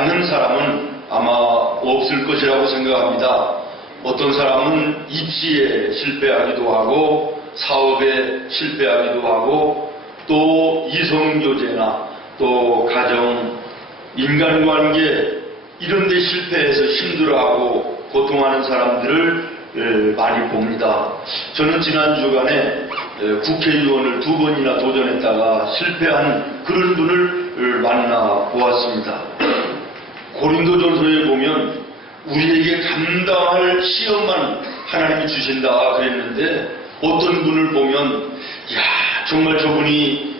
않는 사람은 아마 없을 것이라고 생각합니다. 어떤 사람은 입시에 실패하기도 하고 사업에 실패하기도 하고 또 이성교제나 또 가정, 인간관계 이런 데 실패해서 힘들어하고 고통하는 사람들을 많이 봅니다. 저는 지난 주간에 국회의원을 2번이나 도전했다가 실패한 그런 분을 만나 보았습니다. 고린도전서에 보면 우리에게 감당할 시험만 하나님이 주신다 그랬는데 어떤 분을 보면 정말 저분이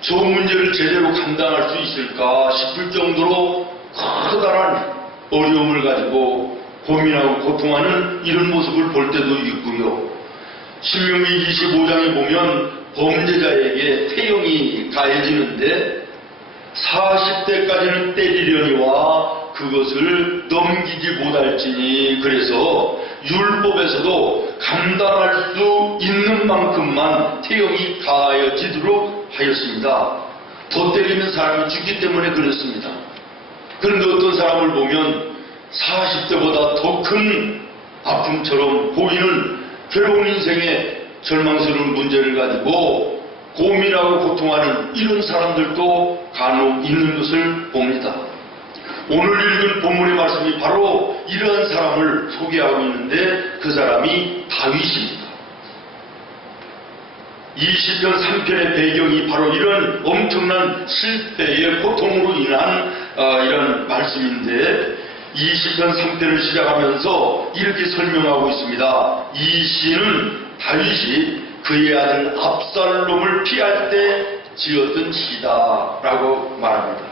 저 문제를 제대로 감당할 수 있을까 싶을 정도로 커다란 어려움을 가지고 고민하고 고통하는 이런 모습을 볼 때도 있고요. 신명기 25장에 보면 범죄자에게 태형이 가해지는데 40대까지는 때리려니와 그것을 넘기지 못할지니 그래서 율법에서도 감당할 수 있는 만큼만 태형이 가해지도록 하였습니다. 더 때리면 사람이 죽기 때문에 그렇습니다. 그런데 어떤 사람을 보면 40대보다 더 큰 아픔처럼 보이는 괴로운 인생의 절망스러운 문제를 가지고 고민하고 고통하는 이런 사람들도 간혹 있는 것을 봅니다. 오늘 읽은 본문의 말씀이 바로 이러한 사람을 소개하고 있는데 그 사람이 다윗입니다. 이 시편 3편의 배경이 바로 이런 엄청난 실패의 고통으로 인한 이런 말씀인데 이 시편 3편을 시작하면서 이렇게 설명하고 있습니다. 이 시는 다윗이 그의 아들 압살롬을 피할 때 지었던 시다라고 말합니다.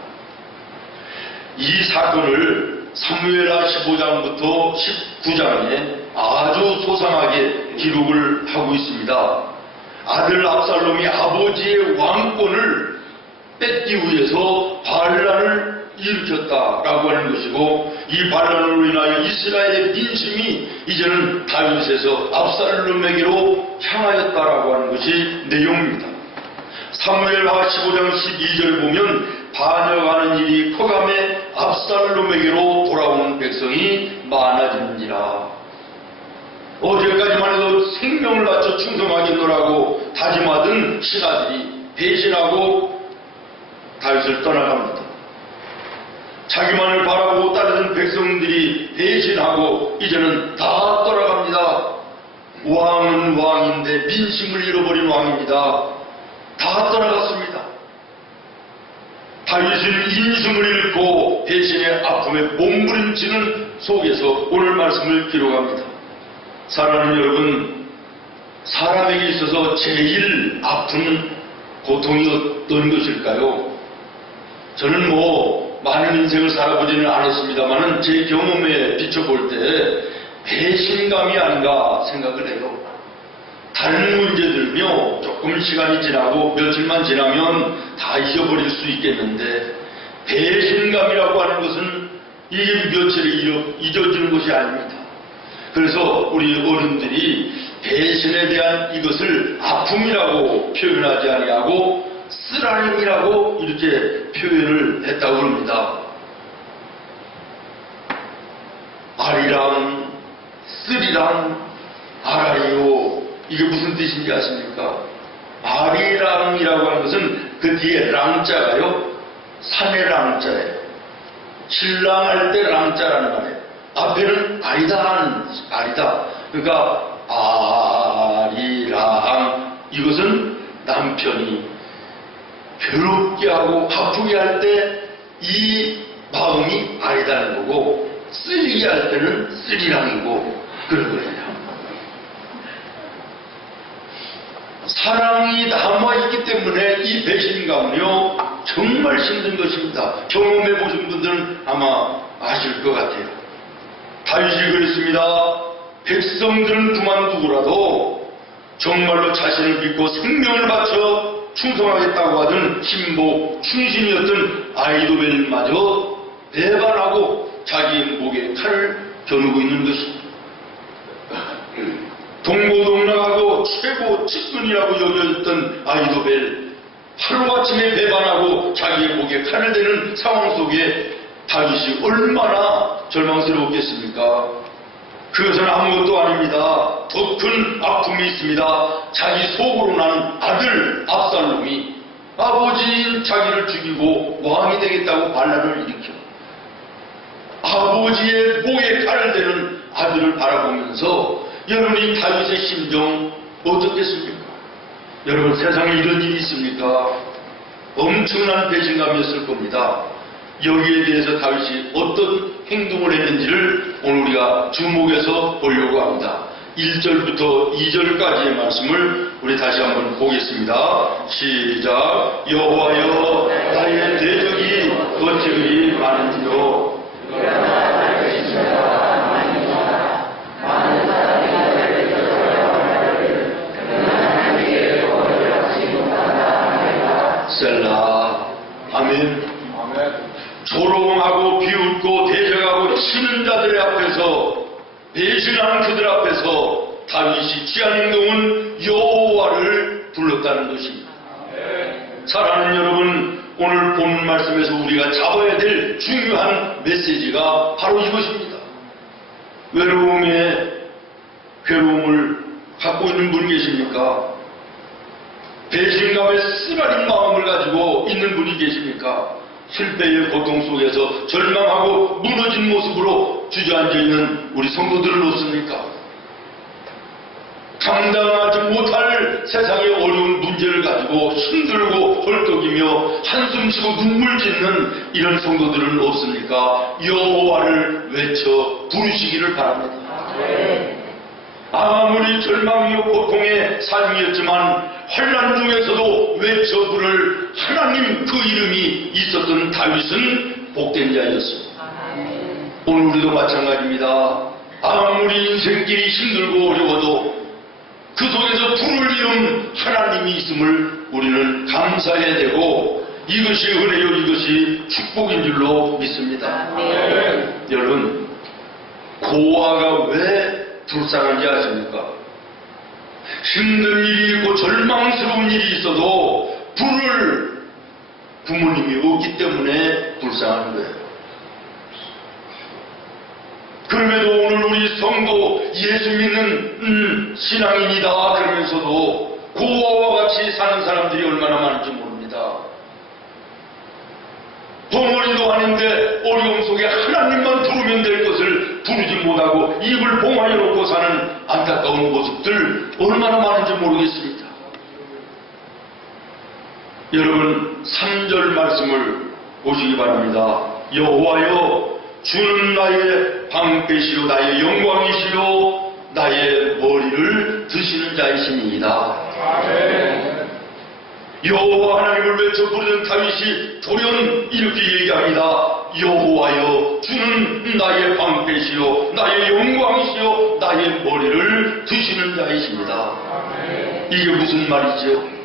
이 사건을 사무엘하 15장부터 19장에 아주 소상하게 기록을 하고 있습니다. 아들 압살롬이 아버지의 왕권을 뺏기 위해서 반란을 일으켰다라고 하는 것이고 이 반란으로 인하여 이스라엘의 민심이 이제는 다윗에서 압살롬에게로 향하였다라고 하는 것이 내용입니다. 사무엘하 15장 12절 보면 반역하는 일이 커감에 압살롬에게로 돌아오는 백성이 많아지는지라. 어제까지만 해도 생명을 바쳐 충성하겠노라고 다짐하던 신하들이 배신하고 다윗을 떠나갑니다. 자기만을 바라보고 따르던 백성들이 배신하고 이제는 다 떠나갑니다. 왕은 왕인데 민심을 잃어버린 왕입니다. 다 떠나갔습니다. 다윗은 인심을 잃고 배신의 아픔에 몸부림치는 속에서 오늘 말씀을 기록합니다. 사랑하는 여러분, 사람에게 있어서 제일 아픈 고통이 어떤 것일까요? 저는 많은 인생을 살아보지는 않았습니다만 제 경험에 비춰볼 때 배신감이 아닌가 생각을 해요. 다른 문제들며 조금 시간이 지나고 며칠만 지나면 다 잊어버릴 수 있겠는데 배신감이라고 하는 것은 이게 며칠에 잊어지는 것이 아닙니다. 그래서 우리 어른들이 배신에 대한 이것을 아픔이라고 표현하지 아니하고 쓰라림이라고 이렇게 표현을 했다고 합니다. 아리랑 쓰리랑 아라리요, 이게 무슨 뜻인지 아십니까? 아리랑이라고 하는 것은 그 뒤에 랑자가요 산의 랑자예요. 신랑할 때 랑자라는 말이에요. 앞에는 아리다. 그러니까 아리랑, 이것은 남편이 괴롭게 하고 아프게 할 때 이 마음이 아리다는 거고, 쓰리게 할 때는 쓰리랑이고 그런 거예요. 사랑이 남아있기 때문에 이 배신감은요 정말 힘든 것입니다. 경험해보신 분들은 아마 아실 것 같아요. 다윗이 그랬습니다. 백성들은 그만두고라도 정말로 자신을 믿고 생명을 바쳐 충성하겠다고 하던 신복 충신이었던 아히도벨마저 배반하고 자기 목에 칼을 겨누고 있는 것입니다. 동고동락하고 최고 측근이라고 여겨졌던 아히도벨, 하루아침에 배반하고 자기의 목에 칼을 대는 상황 속에 다윗이 얼마나 절망스러웠겠습니까? 그것은 아무것도 아닙니다. 더 큰 아픔이 있습니다. 자기 속으로 난 아들 압살롬이 아버지인 자기를 죽이고 왕이 되겠다고 반란을 일으켜 아버지의 목에 칼을 대는 아들을 바라보면서 여러분이 다윗의 심정 어떻겠습니까? 여러분, 세상에 이런 일이 있습니까? 엄청난 배신감이었을 겁니다. 여기에 대해서 다윗이 어떤 행동을 했는지를 오늘 우리가 주목해서 보려고 합니다. 1절부터 2절까지의 말씀을 우리 다시 한번 보겠습니다. 시작. 여호와여, 나의 대적이 어찌 많은지요. 셀라. 아멘. 조롱하고 비웃고 대적하고 치는 자들의 앞에서, 배신하는 그들 앞에서 다윗이 취한 행동은 여호와를 불렀다는 것입니다. 사랑하는 여러분, 오늘 본 말씀에서 우리가 잡아야 될 중요한 메시지가 바로 이것입니다. 괴로움을 갖고 있는 분 계십니까? 배신감에 쓰라린 마음을 가지고 있는 분이 계십니까? 실패의 고통 속에서 절망하고 무너진 모습으로 주저앉아 있는 우리 성도들은 없습니까? 감당하지 못할 세상의 어려운 문제를 가지고 힘들고 헐떡이며 한숨 쉬고 눈물 짓는 이런 성도들은 없습니까? 여호와를 외쳐 부르시기를 바랍니다. 아무리 절망이요 고통의 삶이었지만 환난 중에서도 외쳐 부를 하나님 그 이름이 있었던 다윗은 복된 자였습니다. 오늘 우리도 마찬가지입니다. 아무리 인생길이 힘들고 어려워도 그 속에서 부를 이름 하나님이 있음을 우리는 감사해야 되고, 이것이 은혜요, 이것이 축복인 줄로 믿습니다. 여러분, 고아가 왜 불쌍한지 아십니까? 힘든 일이 있고 절망스러운 일이 있어도 부를 부모님이 없기 때문에 불쌍한 거예요. 그럼에도 오늘 우리 성도 예수 믿는 신앙인이다 그러면서도 고아와 같이 사는 사람들이 얼마나 많은지 모릅니다. 덩어리도 아닌데 어려움 속에 하나님만 부르면 될 것을 부르지 못하고 입을 봉하여 놓고 사는 안타까운 모습들 얼마나 많은지 모르겠습니다. 여러분, 3절 말씀을 보시기 바랍니다. 여호와여, 주는 나의 방패시요 나의 영광이시요 나의 머리를 드시는 자이시니이다. 여호와 하나님을 외쳐 부르는 다윗이 돌연 이렇게 얘기합니다. 여호와여, 주는 나의 방패시요 나의 영광이시요 나의 머리를 드시는 자이십니다. 이게 무슨 말이죠?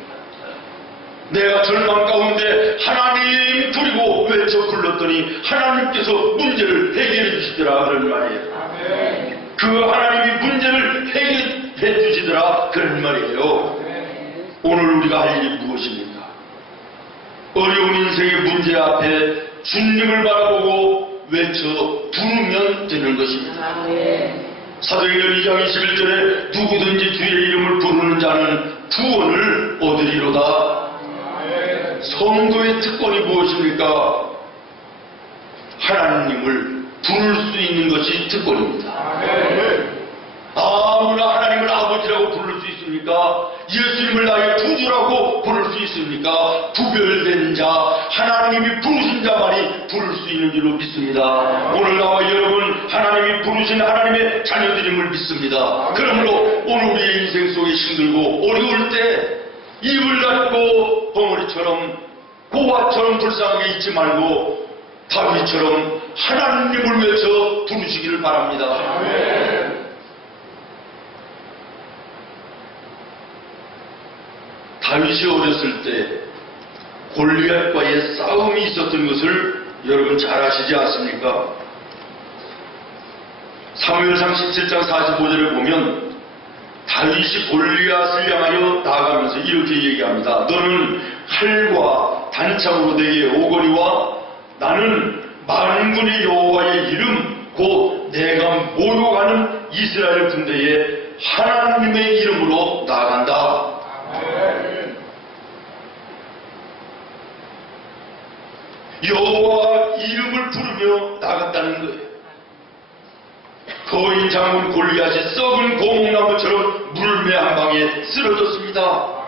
내가 절망 가운데 하나님 부리고 외쳐 불렀더니 하나님께서 문제를 해결해 주시더라 그런 말이에요. 그 하나님이 문제를 해결해 주시더라 그런 말이에요. 오늘 우리가 할 일이 무엇입니까? 어려운 인생의 문제 앞에 주님을 바라보고 외쳐 부르면 되는 것입니다. 사도행전 2장 21절에 누구든지 주의 이름을 부르는 자는 구원을 얻으리로다. 성도의 특권이 무엇입니까? 하나님을 부를 수 있는 것이 특권입니다. 아무나 하나님을 아버지라고 부를 수 있습니까? 예수님을 나의 구주라고 부를 수 있습니까? 구별된 자, 하나님이 부르신 자만이 부를 수 있는 줄로 믿습니다. 오늘 나와 여러분, 하나님이 부르신 하나님의 자녀들임을 믿습니다. 그러므로 오늘 우리의 인생 속에 힘들고 어려울 때 입을 닫고 벙어리처럼 고아처럼 불쌍하게 있지 말고 다윗처럼 하나님을 외쳐 부르시기를 바랍니다. 다윗이 어렸을 때 골리앗과의 싸움이 있었던 것을 여러분 잘 아시지 않습니까? 사무엘상 17장 45절에 보면 다윗이 골리앗을 향하여 나아가면서 이렇게 얘기합니다. 너는 칼과 단창으로 내게 오거니와 나는 만군의 여호와의 이름 곧 내가 모욕하는 이스라엘 군대에 하나님의 이름으로 나아간다. 여호와 이름을 부르며 나갔다는 거예요. 거인 장군 골리앗이 썩은 고목나무처럼 물매 한 방에 쓰러졌습니다.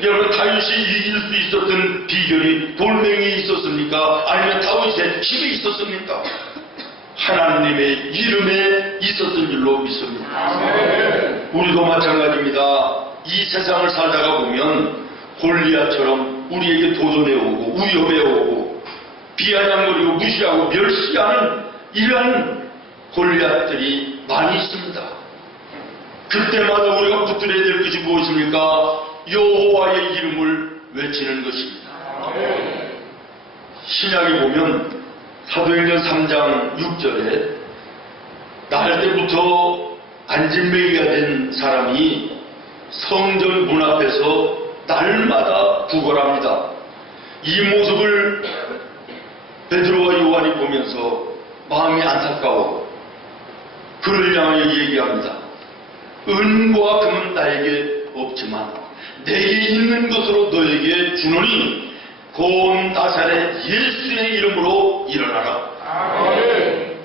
여러분, 다윗이 이길 수 있었던 비결이 돌멩이에 있었습니까? 아니면 다윗의 힘이 있었습니까? 하나님의 이름에 있었던 줄로 믿습니다. 우리도 마찬가지입니다. 이 세상을 살다가 보면 골리앗처럼 우리에게 도전해 오고 위협해 오고 비아냥거리고 무시하고 멸시하는 이러한 골리앗들이 많이 있습니다. 그때마다 우리가 붙들어야 될 것이 무엇입니까? 여호와의 이름을 외치는 것입니다. 신약에 보면 사도행전 3장 6절에 날 때부터 안진뱅이가 된 사람이 성전 문 앞에서 날마다 구걸합니다. 이 모습을 베드로와 요한이 보면서 마음이 안타까워 그를 향하여 얘기합니다. 은과 금은 나에게 없지만 내게 있는 것으로 너에게 주노니 곧 나사렛 예수의 이름으로 일어나라.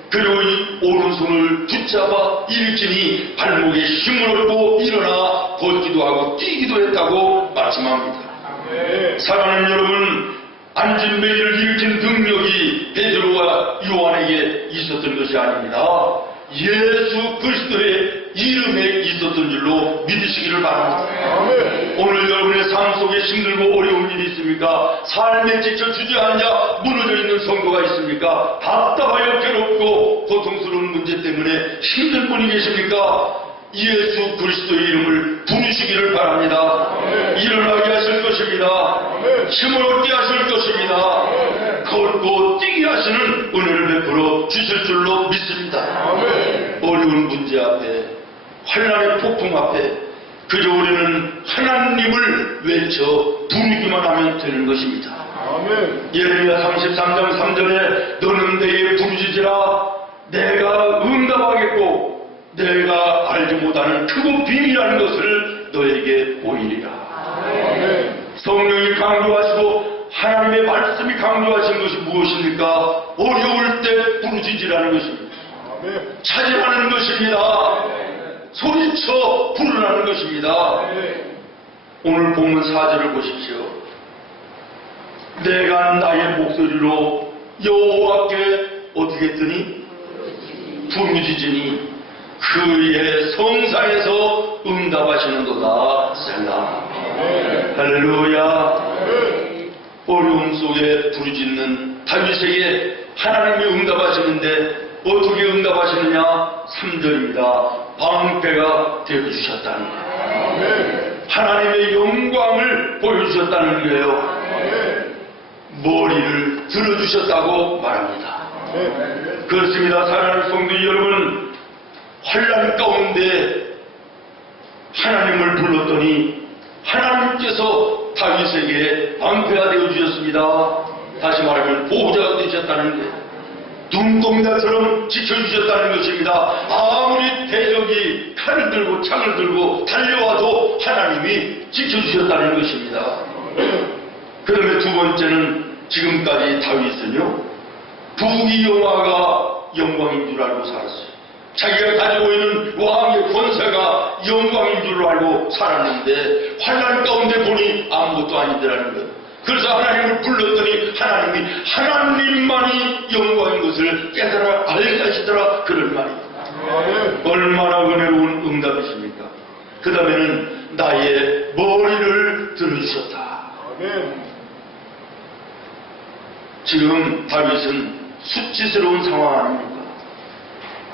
그리고 이 오른손을 붙잡아 일으키니 발목에 힘을 얻고 일어나 걷기도 하고 뛰기도 했다고 말씀합니다. 사랑하는 여러분, 안진뱅이를 일으킨 능력이 베드로와 요한에게 있었던 것이 아닙니다. 예수 그리스도의 이름에 있었던 줄로 믿으시기를 바랍니다. 오늘 여러분의 삶 속에 힘들고 어려운 일이 있습니까? 삶에 지쳐 주저앉아 무너져 있는 성도가 있습니까? 답답하여 괴롭고 고통스러운 문제 때문에 힘든 분이 계십니까? 예수 그리스도의 이름을 부르시기를 바랍니다. 일어나게 하실 것입니다. 힘을 얻게 하실 것입니다. 걷고 뛰게 하시는 은혜를 베풀어 주실 줄로 믿습니다. 어려운 문제 앞에, 환난의 폭풍 앞에 그저 우리는 하나님을 외쳐 부르기만 하면 되는 것입니다. 예레미야 33장 3절에 너는 내게 부르짖으라 내가 응답하겠고 내가 알지 못하는 크고 비밀한 것을 너에게 보이리라. 성령이 강조하시고 하나님의 말씀이 강조하신 것이 무엇입니까? 어려울 때 부르짖으라는 것입니다. 찾으라는 것입니다. 소리쳐 부르라는 것입니다. 오늘 본문 4절을 보십시오. 내가 나의 목소리로 여호와께 어떻게 했더니 부르짖으니 그의 성상에서 응답하시는도다. 셀라. 할렐루야. 어려움 속에 부르짖는 다윗에게 하나님이 응답하시는데 어떻게 응답하시느냐? 3절입니다. 방패가 되어주셨다는 거예요. 하나님의 영광을 보여주셨다는 거예요. 머리를 들어주셨다고 말합니다. 그렇습니다. 사랑하는 성도 여러분, 환난 가운데 하나님을 불렀더니 하나님께서 다윗에게 방패가 되어주셨습니다. 다시 말하면 보호자가 되셨다는 거예요. 눈동자처럼 지켜주셨다는 것입니다. 아무리 대적이 칼을 들고 창을 들고 달려와도 하나님이 지켜주셨다는 것입니다. 그 다음에 두 번째는 지금까지 다윗은요, 부귀영화가 영광인 줄 알고 살았어요. 자기가 가지고 있는 왕의 권세가 영광인 줄 알고 살았는데 환난 가운데 보니 아무것도 아니더라는 거예요. 그래서 하나님을 불렀더니 하나님이 하나님만이 영광인 것을 깨달아 알게 하시더라. 그런 말입니다. 얼마나 은혜로운 응답이십니까? 그 다음에는 나의 머리를 들어주셨다. 지금 다윗은 수치스러운 상황 아닙니까?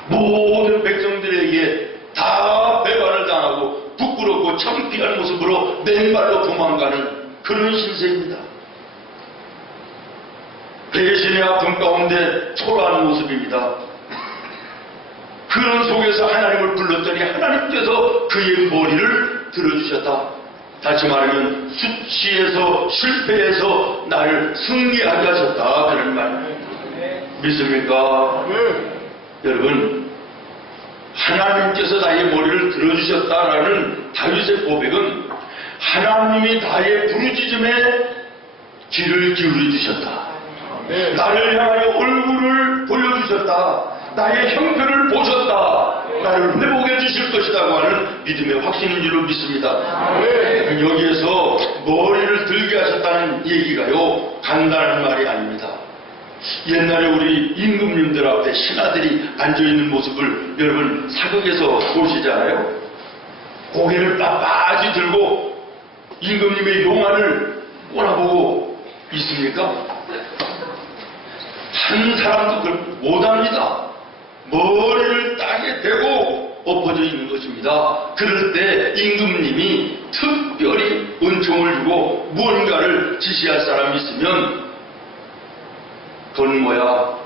모든 백성들에게 다 배반을 당하고 부끄럽고 창피한 모습으로 맨발로 도망가는 그런 신세입니다. 배신의 아픔 가운데 초라한 모습입니다. 그런 속에서 하나님을 불렀더니 하나님께서 그의 머리를 들어주셨다. 다시 말하면 수치에서 실패해서 나를 승리하게 하셨다 그런 말 믿습니까? 여러분, 하나님께서 나의 머리를 들어주셨다라는 다윗의 고백은 하나님이 나의 부르짖음에 귀를 기울여 주셨다. 나를 향하여 얼굴을 보여주셨다. 나의 형편을 보셨다. 나를 회복해 주실 것이라고 하는 믿음의 확신인 줄로 믿습니다. 여기에서 머리를 들게 하셨다는 얘기가요, 간단한 말이 아닙니다. 옛날에 우리 임금님들 앞에 신하들이 앉아있는 모습을 여러분 사극에서 보시잖아요. 고개를 빳빳이 들고 임금님의 용안을 꼬라보고 있습니까? 한 사람도 그걸 못합니다. 머리를 땅에 대고 엎어져 있는 것입니다. 그럴 때 임금님이 특별히 은총을 주고 무언가를 지시할 사람이 있으면 그건 뭐야?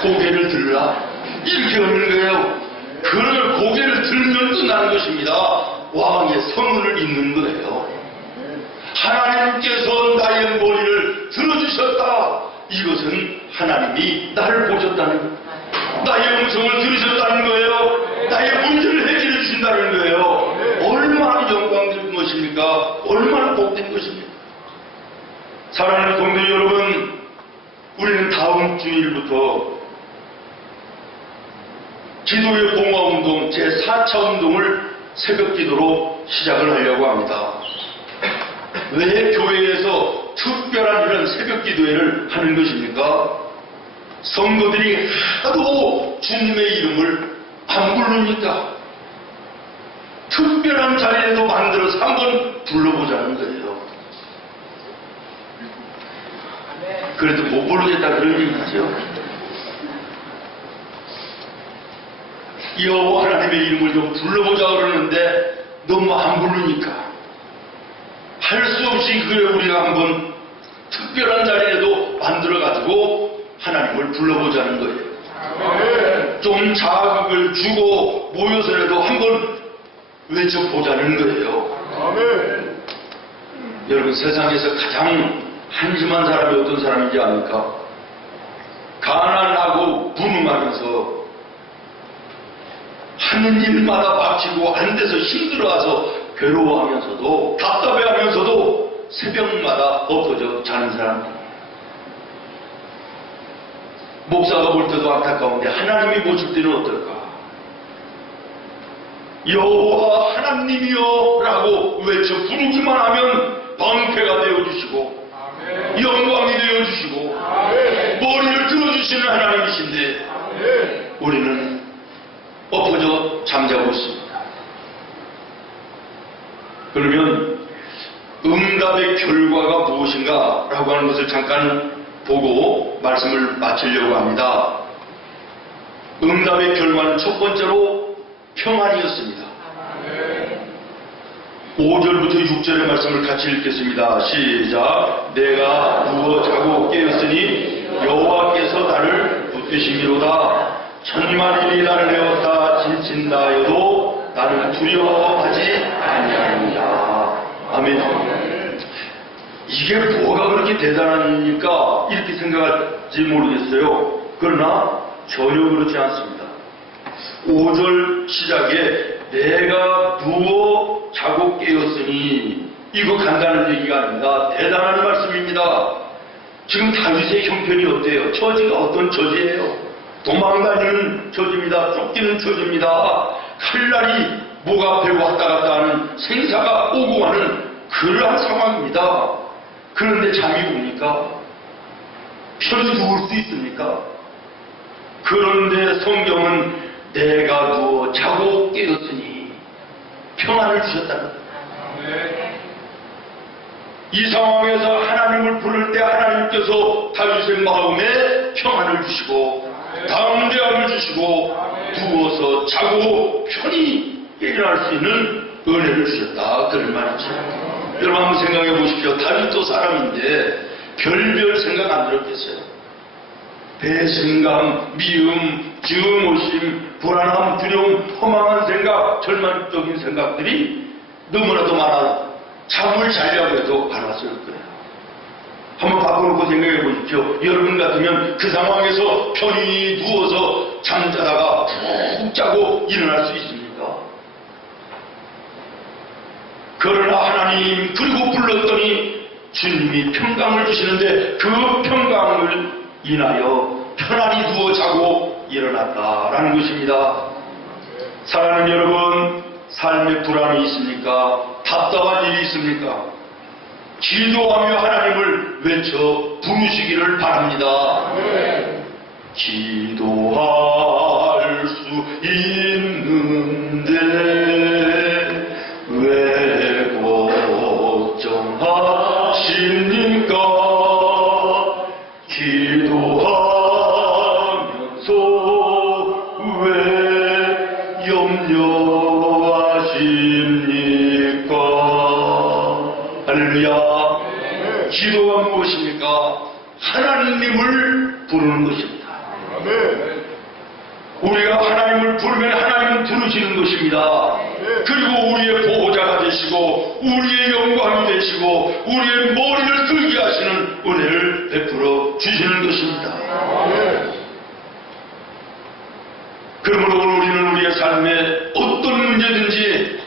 고개를 들라. 이렇게 하는 거예요. 그걸 고개를 들면 끝나는 것입니다. 왕의 성은을 잇는 거예요. 하나님께서 나의 머리를 들어주셨다. 이것은 하나님이 나를 보셨다는 거예요. 나의 음성을 들으셨다는 거예요. 나의 문제를 해결해 주신다는 거예요. 얼마나 영광스러운 것입니까? 얼마나 복된 것입니까? 사랑하는 동료 여러분, 우리는 다음 주일부터 기도의 봉화운동 제4차 운동을 새벽 기도로 시작을 하려고 합니다. 왜 교회에서 특별한 이런 새벽 기도회를 하는 것입니까? 성도들이 하도 주님의 이름을 안 부르니까 특별한 자리에도 만들어서 한번 불러보자는 거예요. 그래도 못 부르겠다 그런 얘기죠. 여호와 하나님의 이름을 좀 불러보자 그러는데 너무 안 부르니까 할 수 없이 그래 우리가 한번 특별한 자리에도 만들어가지고 하나님을 불러보자는 거예요. 좀 자극을 주고 모여서라도 한번 외쳐보자는 거예요. 여러분, 세상에서 가장 한심한 사람이 어떤 사람인지 압니까? 가난하고 무능하면서 하는 일마다 막히고 안 돼서 힘들어와서 괴로워하면서도 답답해하면서도 새벽마다 엎어져 자는 사람. 목사가 볼 때도 안타까운데 하나님이 보실 때는 어떨까? 여호와 하나님이여 라고 외쳐 부르기만 하면 방패가 되어주시고 영광이 되어주시고 머리를 들어주시는 하나님이신데 우리는 엎어져 잠자고 있습니다. 그러면 응답의 결과가 무엇인가 라고 하는 것을 잠깐 보고 말씀을 마치려고 합니다. 응답의 결과는 첫 번째로 평안이었습니다. 5절부터 6절의 말씀을 같이 읽겠습니다. 시작. 내가 누워 자고 깨었으니 여호와께서 나를 붙드시미로다. 천만인이 나를 내었다 진친다여도 나는 두려워하지 아니하리라. 아멘. 이게 뭐가 그렇게 대단하니까 이렇게 생각할지 모르겠어요. 그러나 전혀 그렇지 않습니다. 5절 시작에 내가 누워 자고 깨었으니 이거 간단한 얘기가 아닙니다. 대단한 말씀입니다. 지금 다윗의 형편이 어때요? 처지가 어떤 처지예요? 도망다니는 처지입니다. 쫓기는 처지입니다. 칼날이 목 앞에 왔다 갔다 하는 생사가 오고 가는 그러한 상황입니다. 그런데 잠이 옵니까? 편히 누울 수 있습니까? 그런데 성경은 내가 누워 자고 깨었으니 평안을 주셨다는 거예요. 이 상황에서 하나님을 부를 때 하나님께서 다윗의 마음에 평안을 주시고 담대함을 주시고 누워서 자고 편히 일어날 수 있는 은혜를 주셨다 그런 말이죠. 여러분 한번 생각해 보십시오. 다윗도 사람인데 별별 생각 안 들었겠어요? 배신감, 미움, 증오심, 불안함, 두려움, 허망한 생각, 절망적인 생각들이 너무나도 많아 잠을 자려고 해도 알았을 거예요. 한번 바꿔놓고 생각해 보십시오. 여러분 같으면 그 상황에서 편히 누워서 잠자다가 푹 자고 일어날 수 있습니까? 그러나 하나님 그리고 불렀더니 주님이 평강을 주시는데 그 평강을 인하여 편안히 누워 자고 일어났다라는 것입니다. 사랑하는 여러분, 삶에 불안이 있습니까? 답답한 일이 있습니까? 기도하며 하나님을 외쳐 부르시기를 바랍니다. 기도할 수 있는데 왜 걱정하십니까? 기도하면서 왜 염려하십니까? 할렐루야. 기도가 무엇입니까? 하나님을 부르는 것입니다. 우리가 하나님을 부르면 하나님은 들으시는 것입니다. 그리고 우리의 보호자가 되시고 우리의 영광이 되시고 우리의 머리를 들게 하시는 은혜를 베풀어 주시는 것입니다. 그러므로 오늘 우리는 우리의 삶에 어떤 문제든지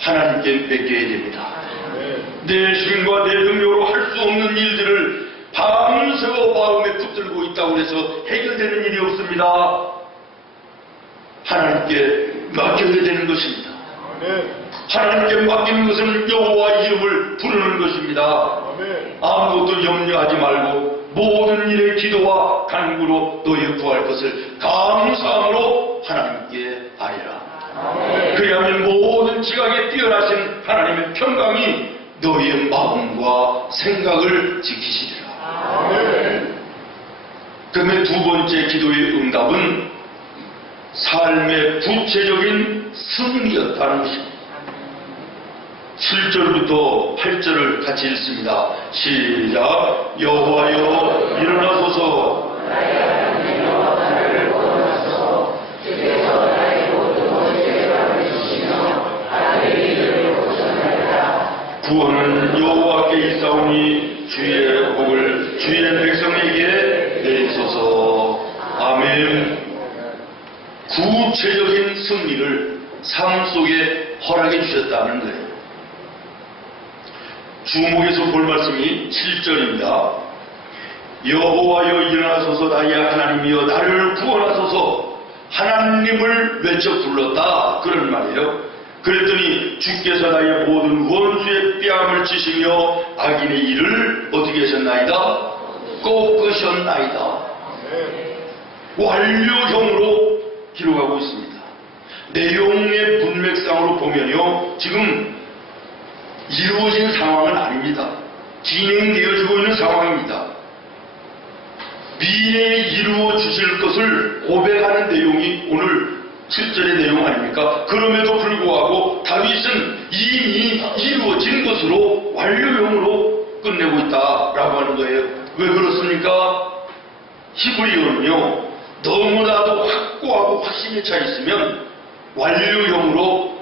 하나님께 맡겨야 됩니다. 내 힘과 내 능력으로 할 수 없는 일들을 밤새워 마음에 붙들고 있다고 해서 해결되는 일이 없습니다. 하나님께 맡겨야 되는 것입니다. 하나님께 맡기는 것은 여호와 이름을 부르는 것입니다. 아무것도 염려하지 말고 모든 일에 기도와 간구로 너희 구할 것을 감사함으로 하나님께 아뢰라. 그리하면 모든 지각에 뛰어나신 하나님의 평강이 너희의 마음과 생각을 지키시리라. 그러면 두 번째 기도의 응답은 삶의 구체적인 승리였다는 것입니다. 7절부터 8절을 같이 읽습니다. 시작. 여호와여 일어나소서. 구원은 여호와께 있사오니 주의 복을 주의 백성에게 내리소서. 아멘. 구체적인 승리를 삶 속에 허락해 주셨다는 거예요. 주목해서 볼 말씀이 7절입니다. 여호와여 일어나소서. 나의 하나님이여 나를 구원하소서. 하나님을 외쳐 불렀다, 그런 말이에요. 그랬더니 주께서 나의 모든 원수의 뺨을 치시며 악인의 일을 어떻게 하셨나이다? 꺾으셨나이다. 완료형으로 기록하고 있습니다. 내용의 문맥상으로 보면요, 지금 이루어진 상황은 아닙니다. 진행되어지고 있는 상황입니다. 미래에 이루어 주실 것을 고백하는 내용이 오늘 7절의 내용 아닙니까? 그럼에도 불구하고 다윗은 이미 이루어진 것으로 완료형으로 끝내고 있다라고 하는 거예요. 왜 그렇습니까? 히브리어는요, 너무나도 확고하고 확신에 차 있으면 완료형으로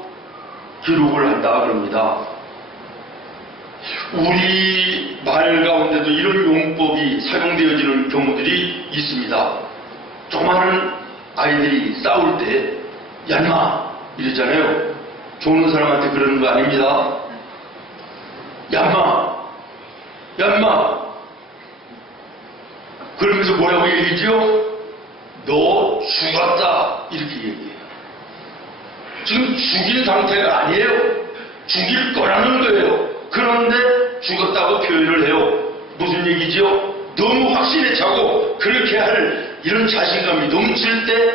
기록을 한다 그럽니다. 우리 말 가운데도 이런 용법이 사용되어지는 경우들이 있습니다. 조그마한 아이들이 싸울 때 얌마 이러잖아요. 좋은 사람한테 그러는 거 아닙니다. 얌마 얌마 그러면서 뭐라고 얘기죠? 너 죽었다 이렇게 얘기해요. 지금 죽인 상태가 아니에요. 죽일 거라는 거예요. 그런데 죽었다고 표현을 해요. 무슨 얘기죠? 너무 확신에 차고 그렇게 할 이런 자신감이 넘칠 때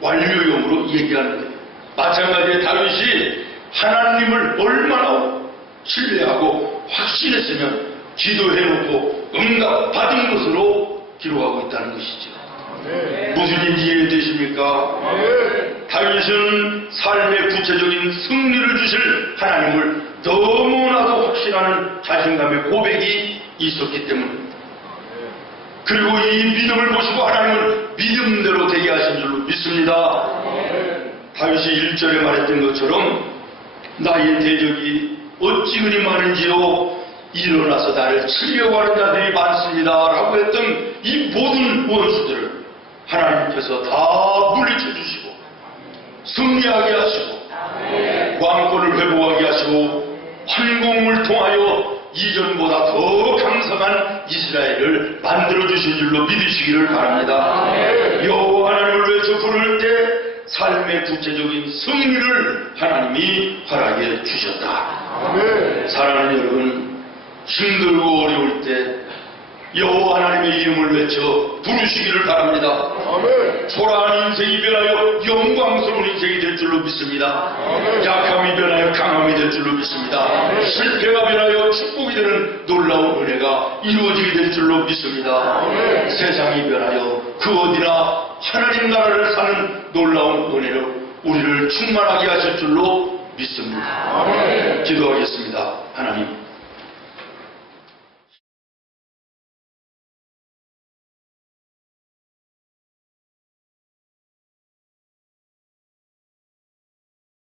완료형으로 얘기하는 거예요. 마찬가지로 다윗이 하나님을 얼마나 신뢰하고 확신했으면 기도해놓고 응답 받은 것으로 기록하고 있다는 것이죠. 무슨 일인지 이해되십니까? 다윗은 삶의 구체적인 승리를 주실 하나님을 너무나도 확신하는 자신감의 고백이 있었기 때문입니다. 그리고 이 믿음을 보시고 하나님을 믿음대로 되게 하신 줄로 믿습니다. 다윗이 1절에 말했던 것처럼 나의 대적이 어찌 그리 많은지요. 일어나서 나를 치려고 하는 자들이 많습니다 라고 했던 이 모든 원수들을 하나님께서 다 물리쳐 주시고 승리하게 하시고 왕권을 회복하게 하시고 황궁을 통하여 이전보다 더 강성한 이스라엘을 만들어주신 줄로 믿으시기를 바랍니다. 여호와 하나님을 외쳐 부를 때 삶의 구체적인 승리를 하나님이 허락해 주셨다. 사랑하는 여러분, 힘들고 어려울 때 여호와 하나님의 이름을 외쳐 부르시기를 바랍니다. 초라한 인생이 변하여 영광스러운 인생이 될 줄로 믿습니다. 약함이 변하여 강함이 될 줄로 믿습니다. 실패가 변하여 축복이 되는 놀라운 은혜가 이루어지게 될 줄로 믿습니다. 세상이 변하여 그 어디나 하나님 나라를 사는 놀라운 은혜로 우리를 충만하게 하실 줄로 믿습니다. 기도하겠습니다. 하나님,